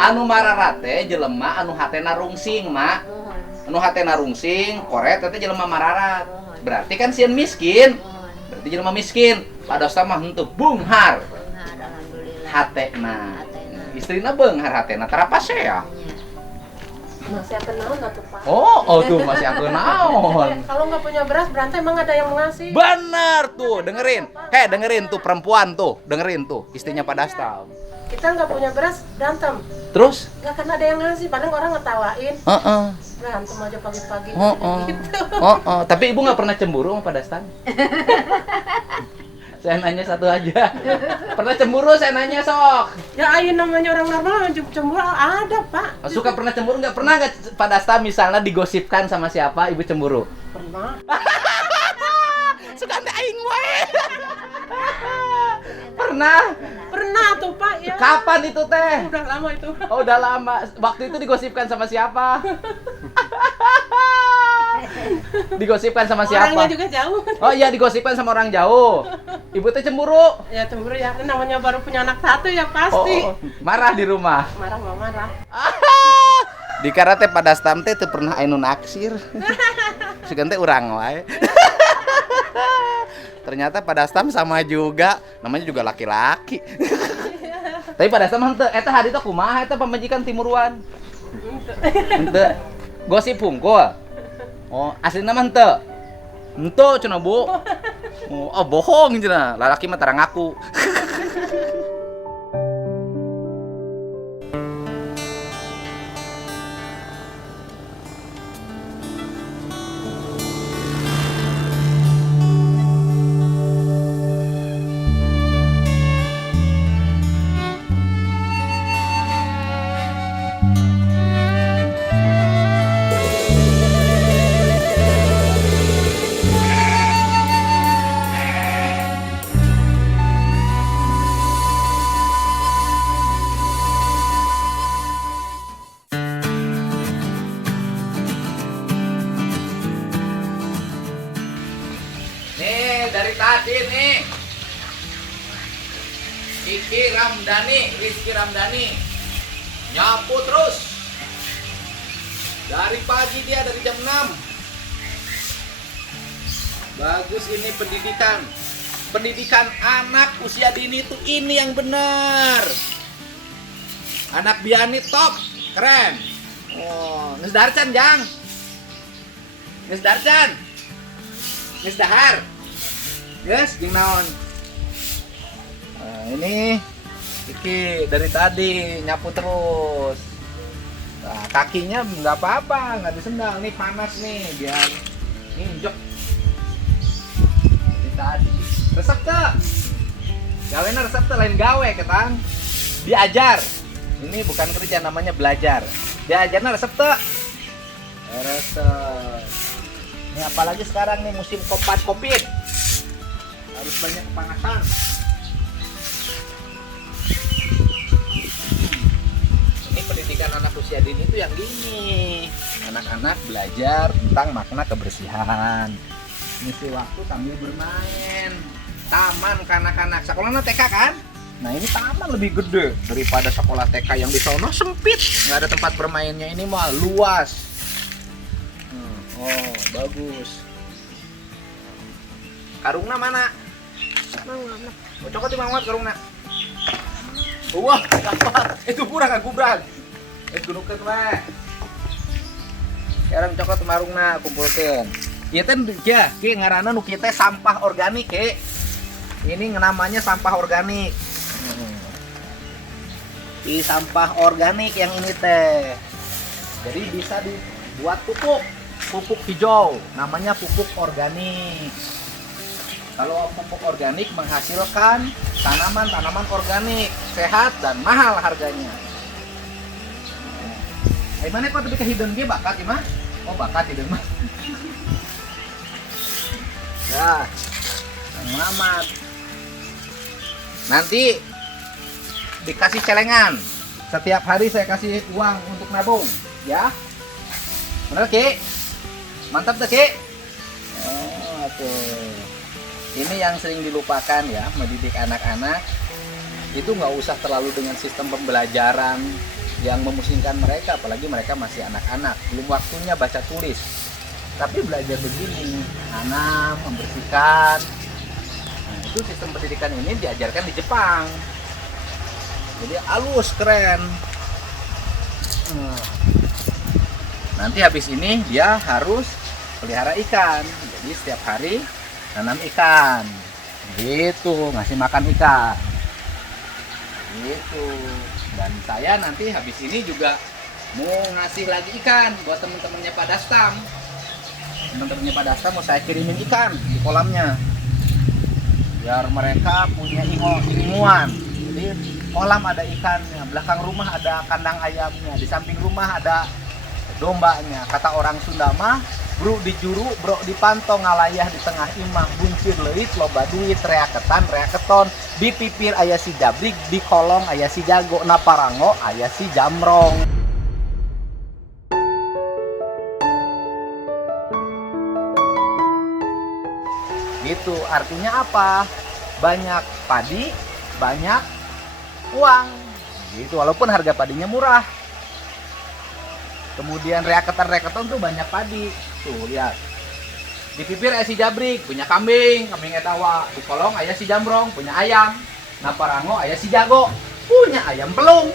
Anu mararate jelema anu hatena rungsing, Mak. Anu hatena rungsing, koret teh jelema mararat. Berarti kan sieun miskin. Berarti jelema miskin. Padosta mah henteu beunghar. Hatena. Istrina beunghar hatena terapase ya. Masih aku naon atuh Pak. Oh tuh masih aku naon. Kalau nggak punya beras berarti emang ada yang ngasih. Bener tuh, dengerin. Dengerin tuh perempuan tuh, dengerin tuh istrinya Pak Dasta. Kita nggak punya beras berantem. Terus? Nggak kan ada yang ngasih, padahal orang ngetawain. Berantem aja pagi-pagi. Gitu. Tapi ibu nggak pernah cemburu sama Pak Dasta? Saya nanya satu aja. Pernah cemburu saya nanya sok. Ya ayo namanya orang normal cemburu ada Pak. Suka pernah cemburu nggak? Pernah nggak Pak Dasta misalnya digosipkan sama siapa ibu cemburu? Pernah. Suka anda aing wae. Pernah? Pernah tuh Pak ya. Kapan itu teh? Udah lama itu. Oh udah lama. Waktu itu digosipkan sama siapa? Digosipkan sama siapa? Orangnya juga jauh. Oh iya digosipkan sama orang jauh. Ibu teh cemburu. Ya cemburu ya, namanya baru punya anak satu ya pasti. Marah di rumah. Marah mau marah. Di karate pada stam teh teu pernah anu naksir. Sugan teh urang wae. Ternyata pada stam sama juga, namanya juga laki-laki. Tapi pada stam henteu eta hari teh kumaha eta pamajikan timuruan. Henteu. Gosip hungkul. Oh, aslina mah henteu. Henteu cenah, Bu. Oh, bohong cenah. Lalaki mah tara ngaku. Dari tadi nih Rizky Ramdhani nyapu terus dari pagi, dia dari jam 6. Bagus, ini pendidikan anak usia dini tuh ini yang benar. Anak biani top, keren. Oh, Nis Darcan jang, Nis Darcan, Nis Dahar. Yes, jeung naon? Nah, ini Iki dari tadi nyapu terus. Nah, kakinya nggak apa-apa, nggak disendal. Nih panas nih, biar nginjek. Dari tadi. Resep tuh. Gawena resep tuh lain gawe, ketang. Diajar. Ini bukan kerja, namanya belajar. Diajarnya resep tuh. Resep. Ini apalagi sekarang nih musim COVID. Harus banyak kepanasan. Ini pendidikan anak usia dini itu yang gini. Anak-anak belajar tentang makna kebersihan. Ngisi waktu sambil bermain. Taman kanak-kanak. Sekolahnya TK kan? Nah ini taman lebih gede daripada sekolah TK yang di sono sempit. Nggak ada tempat bermainnya, ini mah luas. Oh bagus. Karungna mana? Mau cokot di mangat karungna. Wah, dapat. Itu kurang aku berang. Gunukeun we. Sekarang cokot marungna kumpulkeun. Ieu teh ya, ki ngaranna nu kieu teh sampah organik, Ki. Ini namanya sampah organik. Ini sampah organik yang ini teh. Jadi bisa dibuat pupuk hijau, namanya pupuk organik. Kalau pupuk organik menghasilkan tanaman organik, sehat dan mahal harganya. Mana kok tapi kehidupan dia bakat mah? Oh bakat hidup mah. Ya, selamat. Nanti dikasih celengan. Setiap hari saya kasih uang untuk nabung, ya. Benar Ki? Mantap tuh Ki. Oh, tuh. Ini yang sering dilupakan ya, mendidik anak-anak itu nggak usah terlalu dengan sistem pembelajaran yang memusingkan mereka, apalagi mereka masih anak-anak, belum waktunya baca tulis. Tapi belajar begini, nanam, membersihkan. Nah, itu sistem pendidikan ini diajarkan di Jepang. Jadi halus, keren. Nanti habis ini dia harus pelihara ikan. Jadi setiap hari nanam ikan. Gitu, ngasih makan ikan. Gitu. Dan saya nanti habis ini juga mau ngasih lagi ikan buat temen-temennya Pak Dastam. Temen-temennya Pak Dastam mau saya kirimin ikan di kolamnya. Biar mereka punya ilmuwan. Jadi kolam ada ikannya, belakang rumah ada kandang ayamnya, di samping rumah ada dombanya. Kata orang Sunda mah, bro di juru, bro di pantong, ngalayah di tengah imah, buncir leuit, loba duit, reaketon, di pipir aya si jabrik, di kolong aya si jago, na parango aya si jamrong. Gitu, artinya apa? Banyak padi, banyak uang. Gitu, walaupun harga padinya murah. Kemudian reaketon tuh banyak padi. Tuh, lihat. Di pipir aya si jabrik, punya kambing etawa. Di kolong aya si jambrong, punya ayam. Na parango aya si jago, punya ayam pelung.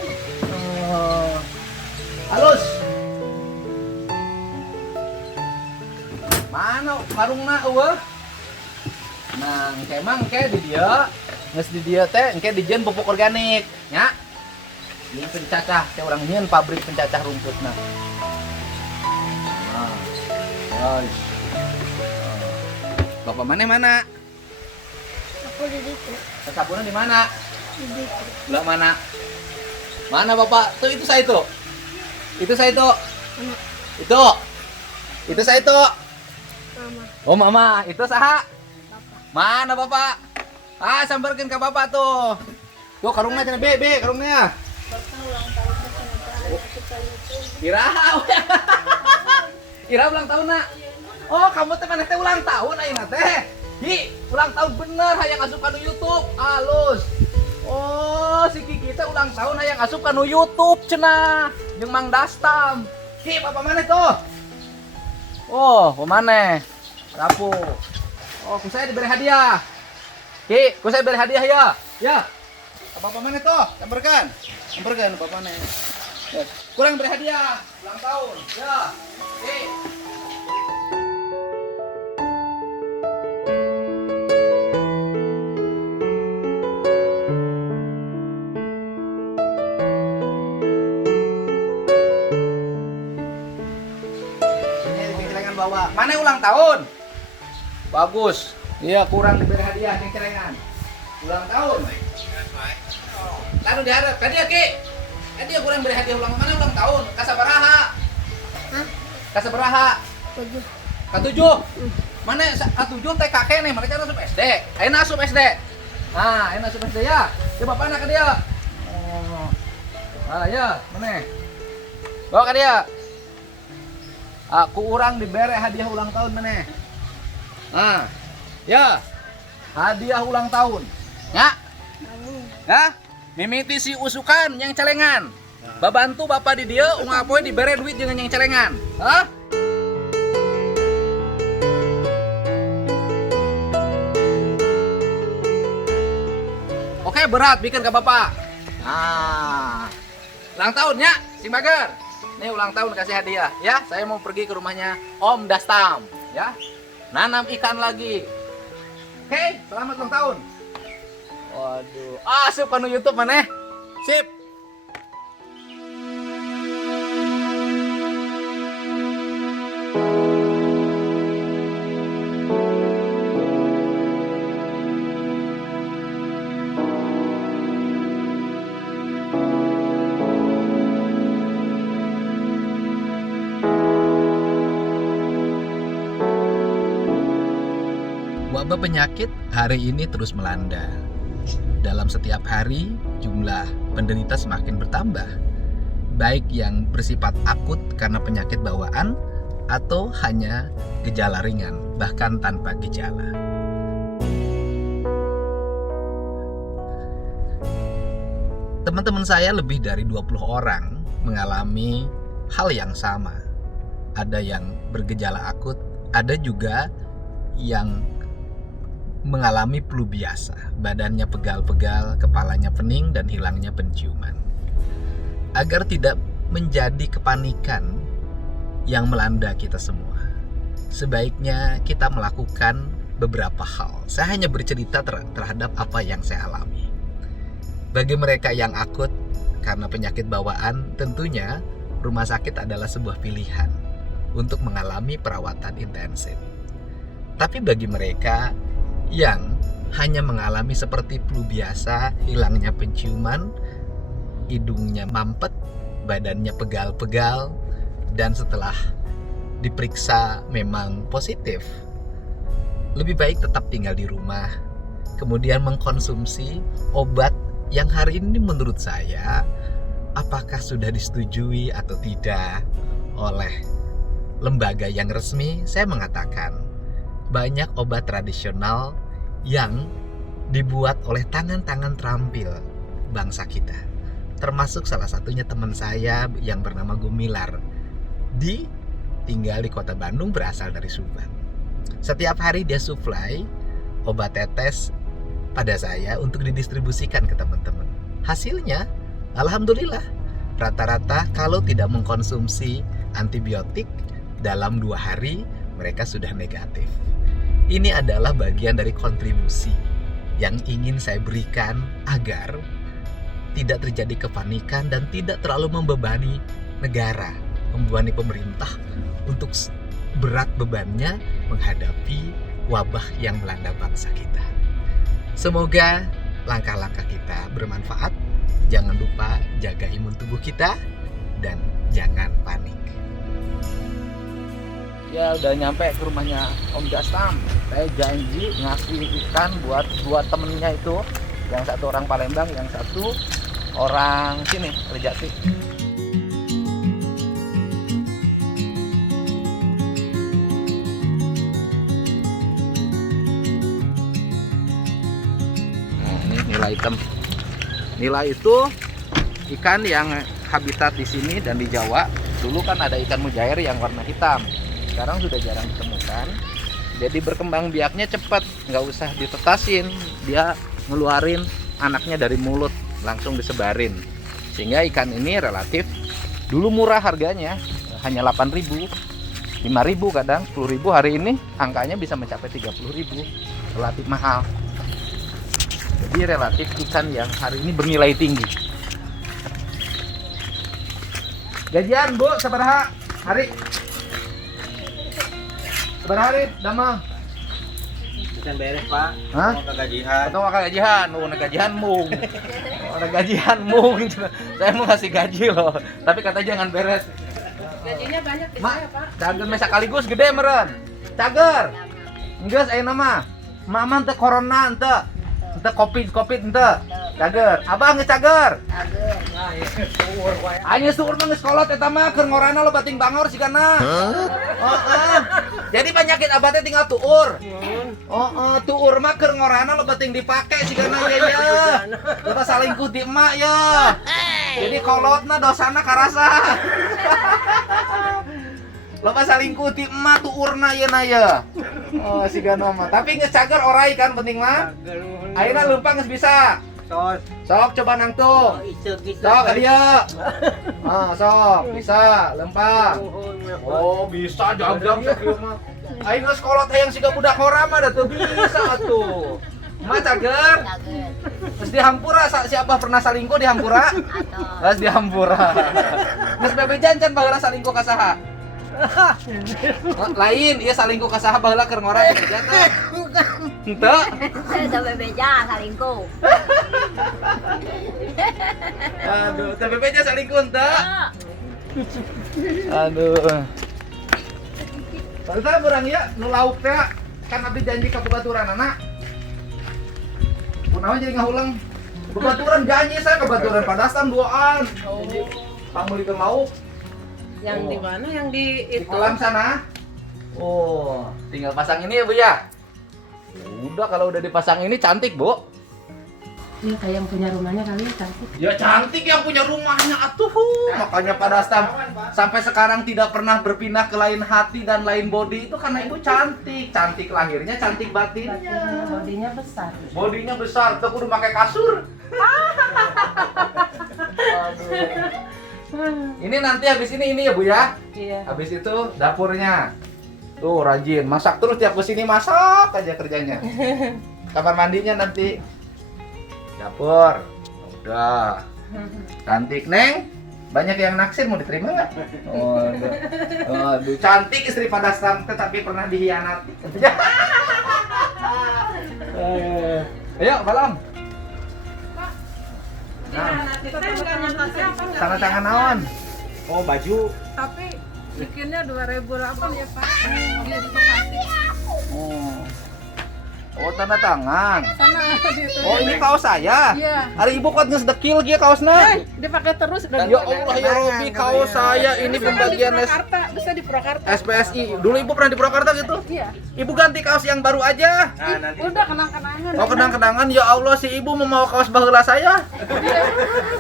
Halus. Mana warungna eueuh? Nah, engke mah engke di dieu, geus di dieu teh engke dijieun pupuk organik, nya. Ini pencacah, teh urang nyieun pabrik pencacah rumputna. Nah, guys. Bapak mana? Aku di situ. Sabunnya di mana? Di situ. Belah mana? Mana Bapak? Tuh itu saya itu. Itu saya itu. Mana? Itu saya itu. Mama. Oh Mama, itu saha? Bapak. Mana Bapak? Ah, sambarkeun ka Bapak tuh. Tuh karungna cenah be karungna. Bapak ulang tahun kenapa ada suka YouTube? Iraha. Ira ulang tahun nak. Oh, kamu teh maneh teh ulang tahun ayeuna teh. Hi, ulang tahun bener hayang asup ka nu YouTube. Alus. Oh, si Kiki teh ulang tahun hayang asup ka nu YouTube cenah. Jeung Mang Dastam. Ki, Bapak maneh tuh? Oh, maneh. Rapu. Oh, ku saya diberi hadiah. Ki, ku saya beri hadiah ya. Ya. Bapak maneh tuh? Samperkeun. Samperkeun Bapak maneh. Ya. Kurang beri hadiah ulang tahun. Ya. Ki. Bawa. Mana ulang tahun? Bagus. Iya, kurang diberi hadiah cengcerengan. Ulang tahun. Lalu diharap. Tadi ya, Ki. Tadi ya kurang beri hadiah ulang. Mana ulang tahun? Kasabaraha? Hah? Kasabaraha? 7. K7. Mana K7 teh kakek nih, mereka asup SD. Ayeuna asup SD. Nah, ayeuna asup SD ya. Ya bapak anak ke dia. Oh. Ah, ya, mana? Bawa ke dia. Aku urang dibere hadiah ulang tahun maneh. Ah. Ya. Hadiah ulang tahun. Ya. Ya. Mimiti si usukan yang celengan. Babantu bapak di dieu ungapoe dibere duit jeung yang celengan. Hah? Oke, berat bikin ke bapak. Nah. Ulang tahunnya si Mager. Nih ulang tahun kasih hadiah ya. Saya mau pergi ke rumahnya Om Dastam ya. Nanam ikan lagi. Oke, selamat ulang tahun. Waduh, asup kanu YouTube maneh. Sip. Wabah penyakit hari ini terus melanda. Dalam setiap hari, jumlah penderita semakin bertambah. Baik yang bersifat akut karena penyakit bawaan atau hanya gejala ringan, bahkan tanpa gejala. Teman-teman saya lebih dari 20 orang mengalami hal yang sama. Ada yang bergejala akut, ada juga yang mengalami flu biasa, badannya pegal-pegal, kepalanya pening, dan hilangnya penciuman. Agar tidak menjadi kepanikan yang melanda kita semua, sebaiknya kita melakukan beberapa hal. Saya hanya bercerita terhadap apa yang saya alami. Bagi mereka yang akut karena penyakit bawaan, tentunya rumah sakit adalah sebuah pilihan untuk mengalami perawatan intensif. Tapi bagi mereka yang hanya mengalami seperti flu biasa, hilangnya penciuman, hidungnya mampet, badannya pegal-pegal, dan setelah diperiksa memang positif, lebih baik tetap tinggal di rumah, kemudian mengkonsumsi obat yang hari ini menurut saya apakah sudah disetujui atau tidak oleh lembaga yang resmi. Saya mengatakan banyak obat tradisional yang dibuat oleh tangan-tangan terampil bangsa kita, termasuk salah satunya teman saya yang bernama Gumilar, tinggal di kota Bandung, berasal dari Subang. Setiap hari dia supply obat tetes pada saya untuk didistribusikan ke teman-teman. Hasilnya, alhamdulillah, rata-rata kalau tidak mengkonsumsi antibiotik dalam 2 hari, mereka sudah negatif. Ini adalah bagian dari kontribusi yang ingin saya berikan agar tidak terjadi kepanikan dan tidak terlalu membebani negara, membebani pemerintah untuk berat bebannya menghadapi wabah yang melanda bangsa kita. Semoga langkah-langkah kita bermanfaat. Jangan lupa jaga imun tubuh kita dan jangan panik. Ya udah nyampe ke rumahnya Om Jastam. Saya janji ngasih ikan buat 2 temennya itu. Yang satu orang Palembang, yang satu orang sini, Rejati. Nila hitam. Nila itu ikan yang habitat di sini dan di Jawa. Dulu kan ada ikan mujair yang warna hitam. Sekarang sudah jarang ditemukan. Jadi berkembang biaknya cepat, nggak usah ditetasin. Dia ngeluarin anaknya dari mulut, langsung disebarin. Sehingga ikan ini relatif dulu murah harganya, hanya 8.000, 5.000 kadang, 10.000. Hari ini angkanya bisa mencapai 30.000. Relatif mahal. Jadi relatif ikan yang hari ini bernilai tinggi. Gajian Bu, sabaraha hari? Sabaraha hari? Dama? Bisa beres Pak. Hah? Mau kagajian. Atau makan gajian? Nagajian mung. Nagajian mung. Saya mau ngasih gaji loh. Tapi kata jangan beres. Gajinya banyak di Mak, saya, Pak. cager mesa sekaligus gede meren. Cager. Enggeus ayeuna mah. Mama teu corona teu. Teu covid teu. Cager. Abang geus cager. Anya suur mah geus kolot eta mah keur ngorana lo bating bangor sigana. Heeh. Jadi penyakit abah teh tinggal tuur. Tuur mah keur ngorana lo bating dipake sigana ge ya. Kita salingkuh di emak ya. Jadi kolotna dosana karasa. Loba salingkuh ti emak tuurna yeuna ya. Oh sigana mah. Tapi geus cager orai kan penting mah. Ayeuna leumpang geus bisa. Sok coba nangtung. Sok ka dieu. Sok bisa lempang. Oh, bisa jam-jam sakieu mah. Ayeuna sekolot hayang siga budak hora mah da teu bisa atuh. Mah cager. Geus dihampura si Abah pernah salingkuh dihampura? Geus dihampura. Geus bebejan can baheula salingkuh ka saha? Lain, ieu salingkuh ka saha baheula keur ngora bebejan teh. Henteu. Saya bebeja salingkuh. Aduh, teu bebejan salingkuh henteu. Aduh. Ternyata kurang ya, nu lauk teh kan abdi janji ka babaturanana. Kunaon jadi ngahulang? Babaturan janji saya ke babaturan padastan duaan. Jadi pamulikeun lauk. Yang di mana? Yang di Di itu. kolam sana. Oh, tinggal pasang ini ya Bu ya. Udah kalau udah dipasang ini cantik Bu. Iya kayak yang punya rumahnya kali cantik. Ya cantik yang punya rumahnya atuh. Makanya Pak Dastam sampai sekarang tidak pernah berpindah ke lain hati dan lain body itu karena ibu cantik. Cantik lahirnya, cantik batinnya. Bodinya besar. Bodinya besar, tuh kudu pakai kasur. Aduh. Ini nanti habis ini ya Bu ya. Iya. Habis itu dapurnya. Tuh rajin, masak terus tiap kesini masak aja kerjanya. Kamar mandinya nanti dapur. Udah. Cantik Neng. Banyak yang naksir mau diterima nggak? Oh, aduh, cantik istri Pak Dastam tetapi pernah dihianati. Ayo, Balam. Nah, tanda tangan naon? Oh, baju. Tapi bikinnya 2008 ya Pak. Dia dikasih. Oh, tanda tangan. Sana gitu. Oh, ini kaos saya. Iya. Hari ibu kok ngedekil gitu kaosnya. Dipakai terus udah. Ya Allah ya Robi, kaos saya ini pembagian Bisa di Purwakarta. SPSI. Dulu ibu pernah di Purwakarta gitu? Iya. Ibu ganti kaos yang baru aja. Nah, nanti Udah kenang-kenangan. Oh, kenang-kenangan. Ya Allah, si ibu mau kaos baheula saya.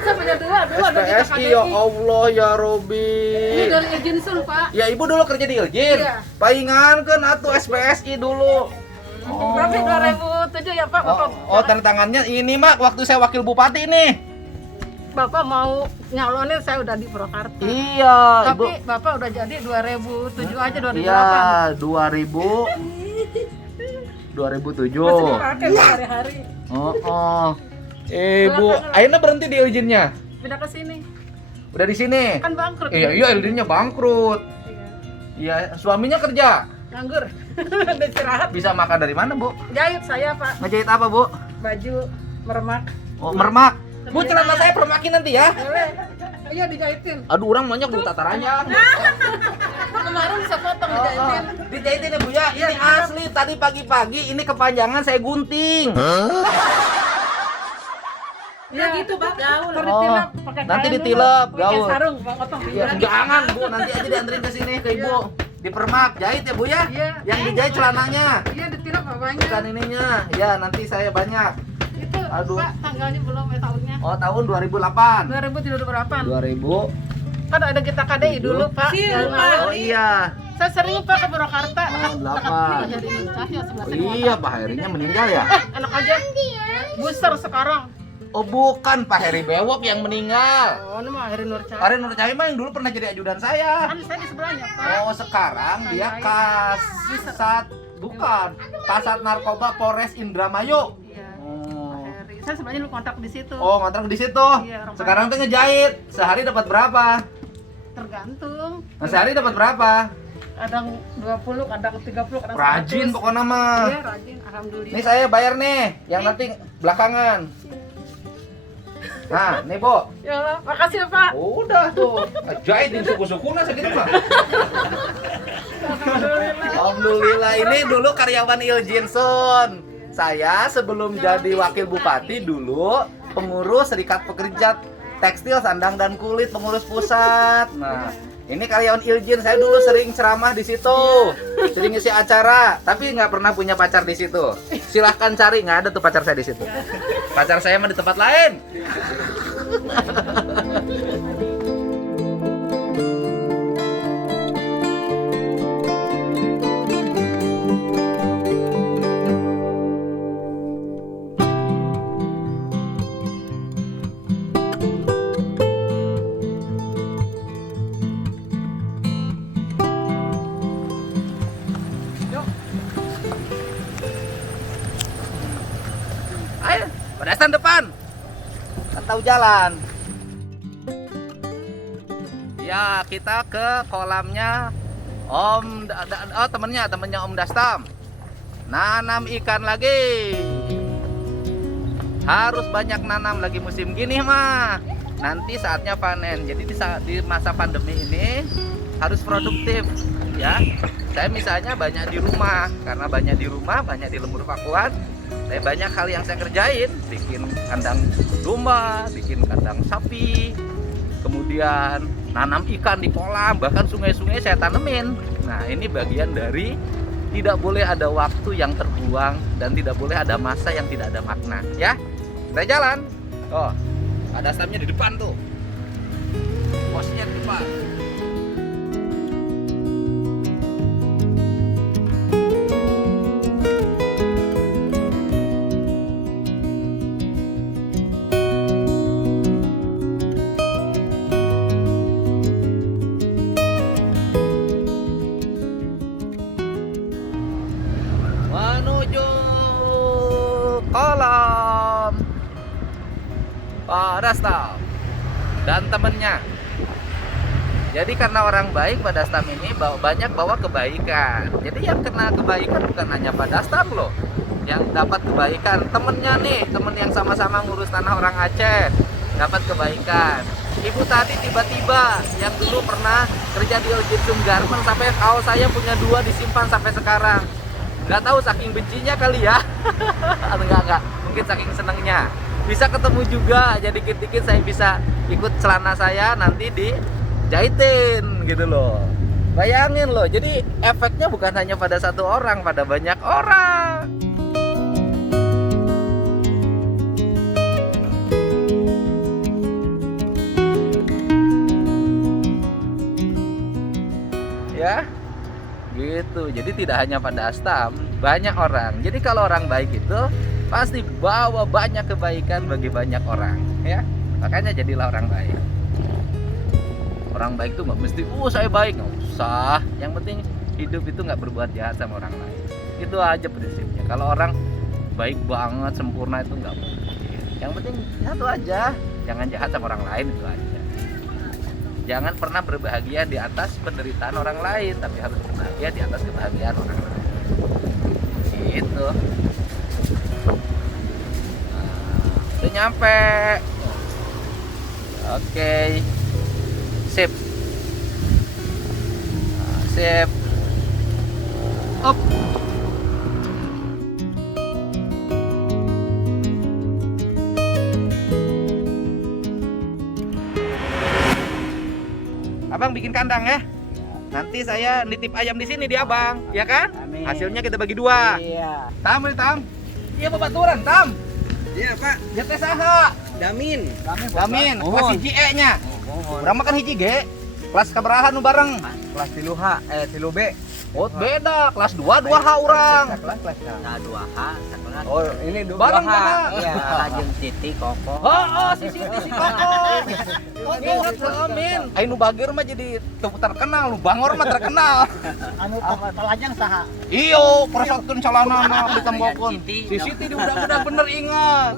Saya punya dua udah kita SPSI, ya KDI. Allah ya Robi. Ini dari Ejinsun Pak. Ya ibu dulu kerja di Iljin. Iya. Paingankeun atuh SPSI dulu. Berarti 2007 ya Pak. Bapak, Tanda tangannya ini mak waktu saya wakil bupati nih. Bapak mau nyalonin saya udah di Purwakarta. Iya, ibu. Tapi Bapak udah jadi 2007 aja 2008. Iya, 2007. Masih dipakai sehari-hari. Bu, akhirnya berhenti di Iljinnya. Pindah ke sini. Udah di sini. Kan bangkrut. Iya, Iljinnya bangkrut. Iya. Iya, suaminya kerja. Nganggur. Udah istirahat. Bisa makan dari mana, Bu? Jahit saya Pak. Ngejahit apa, Bu? Baju mermak. Oh, mermak. Bu, celana saya permakin nanti ya. Boleh. Iya dijahitin. Aduh, orang banyak Bu tatarannya. Kemarin bisa potong dijahitin. Dijahitin ya Bu ya. Ini asli tadi pagi-pagi ini kepanjangan saya gunting. Ya gitu Pak. Gaul. Oh, pakai nanti kain ditilep, dulu. Pakai gaul. sarung, potong. Ya, jangan Bu, nanti aja dianterin ke sini ke Ibu. Dipermak, jahit ya Bu ya. Iya. Yang dijahit celananya. Iya ditilep apanya? Bukan ininya. Ya, nanti saya banyak. Itu Aduh. Pak tanggalnya belum ya tahunnya. Oh, tahun 2008. 2008. 2000. Kan ada kita KDI dulu Pak. Yang lalu. Oh iya. Saya sering Pak ke Purwakarta. Oh, 8. Jadi Cahya sebelah Oh, iya, Pak Herinya meninggal ya? enak aja. Buser sekarang. Oh, bukan Pak Heri Bewok yang meninggal. Oh, ini mah Heri Nur Cahya. Heri Nur Cahaya mah yang dulu pernah jadi ajudan saya. Kan saya di sebelahnya Pak. Oh, sekarang dia Kasat bukan. Kasat Narkoba Polres Indramayu. Iya. Oh. Heri. Saya sebenarnya lu kontak di situ. Oh, ngontrak di situ. Iya, orang Sekarang tuh ngejahit. Sehari dapat berapa? Tergantung. Nah, sehari dapat berapa? Kadang 20, kadang 30, kadang 100. Rajin pokoknya mah. Iya, rajin. Alhamdulillah. Nih saya bayar nih, yang nanti belakangan. Nah, nih Bu. Ya Allah, makasih ya Pak. Udah tuh. Jahitin suku-sukuna segitu mah. Alhamdulillah, ini dulu karyawan Iljinsun. Saya sebelum jadi wakil bupati dulu pengurus Serikat Pekerja Tekstil Sandang dan Kulit pengurus pusat. Nah, ini karyawan Iljin, saya dulu sering ceramah di situ, sering ngisi acara, tapi nggak pernah punya pacar di situ. Silahkan cari, nggak ada tuh pacar saya di situ. Pacar saya mah di tempat lain. Ayo, pedesan depan. Kan tahu jalan. Ya, kita ke kolamnya temennya Om Dastam. Nanam ikan lagi. Harus banyak nanam lagi musim gini mah. Nanti saatnya panen. Jadi di masa pandemi ini harus produktif ya. Saya misalnya banyak di rumah, karena banyak di rumah, banyak di lembur pakuan. Saya banyak hal yang saya kerjain, bikin kandang domba, bikin kandang sapi, kemudian nanam ikan di kolam, bahkan sungai-sungai saya tanemin. Nah, ini bagian dari tidak boleh ada waktu yang terbuang dan tidak boleh ada masa yang tidak ada makna, ya. Kita jalan. Oh, ada stepnya di depan tuh. Posnya di depan. Menuju kolam Pak Dastam dan temennya. Jadi karena orang baik, Pak Dastam ini banyak bawa kebaikan. Jadi yang kena kebaikan bukan hanya Pak Dastam loh, yang dapat kebaikan temennya nih, temen yang sama-sama ngurus tanah orang Aceh dapat kebaikan. Ibu tadi tiba-tiba yang dulu pernah kerja di Oljitsum Garment sampai kaos saya punya 2 disimpan sampai sekarang. Nggak tahu saking bencinya kali ya. enggak, mungkin saking senengnya bisa ketemu juga, jadi dikit-dikit saya bisa ikut celana saya nanti dijahitin gitu loh. Bayangin loh, jadi efeknya bukan hanya pada satu orang, pada banyak orang. Ya gitu, jadi tidak hanya pada Dastam, banyak orang. Jadi kalau orang baik itu pasti bawa banyak kebaikan bagi banyak orang, ya. Makanya jadilah orang baik. Orang baik itu nggak mesti, saya baik, nggak usah. Yang penting hidup itu nggak berbuat jahat sama orang lain. Itu aja prinsipnya. Kalau orang baik banget, sempurna itu nggak mungkin. Yang penting satu aja, jangan jahat sama orang lain, itu aja. Jangan pernah berbahagia di atas penderitaan orang lain, tapi harus berbahagia di atas kebahagiaan orang lain. Gitu. Udah nyampe. Oke. Sip. Sip. Up. Abang bikin kandang ya. Nanti saya nitip ayam di sini di Abang, ya kan? Amin. Hasilnya kita bagi 2. Iya. Tam, Tam. Iya babaturan, Tam. Iya, Pak. Ya teh saha? Damin. Damin, kelas hiji E-nya. Urang makan hiji G. Kelas kabaraha nu bareng? Kelas 3H, 3B. Oh, beda. Kelas 2 2H urang. Kelas 2H, kelas. Oh, ini bareng 2H. Iya, Rajin Siti Koko. Oh, si Siti si Koko. Oh, ingat Amin. Ayo nu bageur mah jadi terkenal, nu bangor mah terkenal. Anu telajang saha? Iyo, persatuan calanana ditembokon. Si Siti udah bener ingat.